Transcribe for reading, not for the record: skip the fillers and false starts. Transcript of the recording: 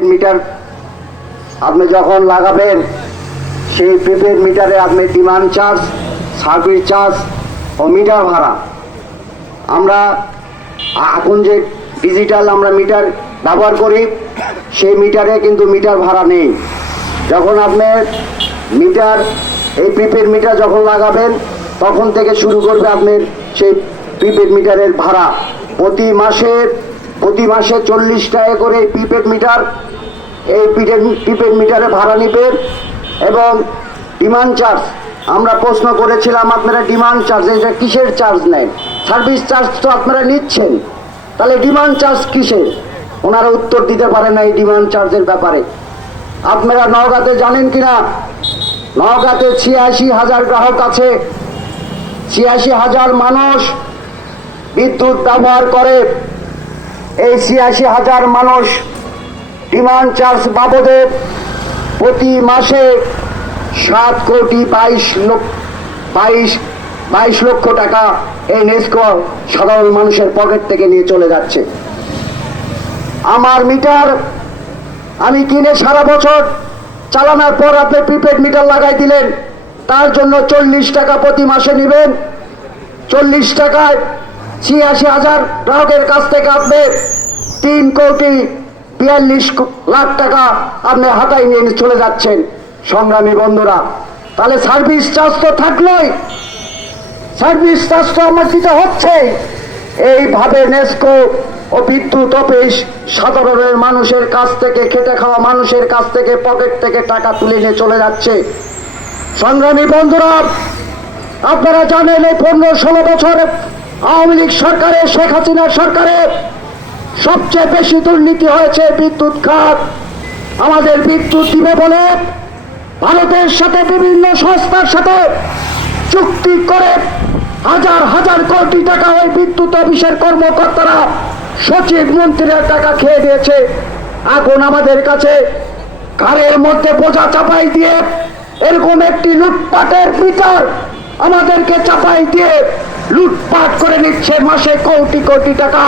Prepaid metre আপনি যখন লাগাবেন সেই প্রিপেড মিটারে আপনি ডিমান্ড চার্জ, সার্ভিস চার্জ ও মিটার ভাড়া, আমরা এখন যে ডিজিটাল আমরা মিটার ব্যবহার করি সেই মিটারে কিন্তু মিটার ভাড়া নেই। যখন আপনি মিটার এই প্রিপেড মিটার যখন লাগাবেন তখন থেকে শুরু করবে আপনার সেই প্রিপেড মিটারের ভাড়া। প্রতি মাসে 40 টাকা করে প্রিপেড মিটার, এই প্রিপেড মিটারে ভাড়া নেবেন। এবং ডিমান্ড চার্জ, আমরা প্রশ্ন করেছিলাম আপনারা ডিমান্ড চার্জ এটা কিসের চার্জ নেন? সার্ভিস চার্জ তো আপনারা নিচ্ছেন, তাহলে ডিমান্ড চার্জ কিসের? ওনারা উত্তর দিতে পারেন না এই ডিমান্ড চার্জের ব্যাপারে। আপনারা নওগাঁতে জানেন কিনা, নওগাঁতে 86,000 গ্রাহক আছে, 86,000 মানুষ বিদ্যুৎ ব্যবহার করে। এই 86,000 মানুষ ডিমান্ড চার্জ বাবদে প্রতি মাসে 7,22 লক্ষ টাকা এই নেসকো সাধারণ মানুষের পকেট থেকে নিয়ে চলে যাচ্ছে। আমার মিটার আমি কিনে সারা বছর চালানোর পর আপনি প্রিপেড মিটার লাগাই দিলেন, তার জন্য 40 টাকা প্রতি মাসে নেবেন। 40 টাকায় 86,000 গ্রাহকের কাছ থেকে আপনি 3,42,00,000 টাকা আপনি হাতায় নিয়ে চলে যাচ্ছেন। সংগ্রামী বন্ধুরা, তাহলে সার্ভিস চার্জ তো থাকলোই, সার্ভিস চার্জ তো আমার দিতে হচ্ছে। এইভাবে নেসকো ও বিদ্যুৎ অফিস সাধারণের মানুষের কাছ থেকে, খেটে খাওয়া মানুষের কাছ থেকে পকেট থেকে টাকা তুলে নিয়ে চলে যাচ্ছে। সংগ্রামী বন্ধুরা, আপনারা জানেন এই 15-16 বছরে আওয়ামী লীগ সরকারের, শেখ হাসিনার সরকারের সবচেয়ে বেশি দুর্নীতি হয়েছে বিদ্যুৎ খাত। আমাদের বিদ্যুৎ দিবে বলে ভারতের সাথে বিভিন্ন সংস্থার সাথে চুক্তি করে হাজার হাজার কোটি টাকা ওই বিদ্যুৎ অফিসের কর্মকর্তারা, সচিব, মন্ত্রীরা টাকা খেয়ে দিয়েছে। এখন আমাদের কাছে ঘাড়ের মধ্যে বোঝা চাপাই দিয়ে এরকম একটি লুটপাটের মিটার আমাদেরকে চাপাই দিয়ে লুটপাট করে নিচ্ছে মাসে কোটি কোটি টাকা।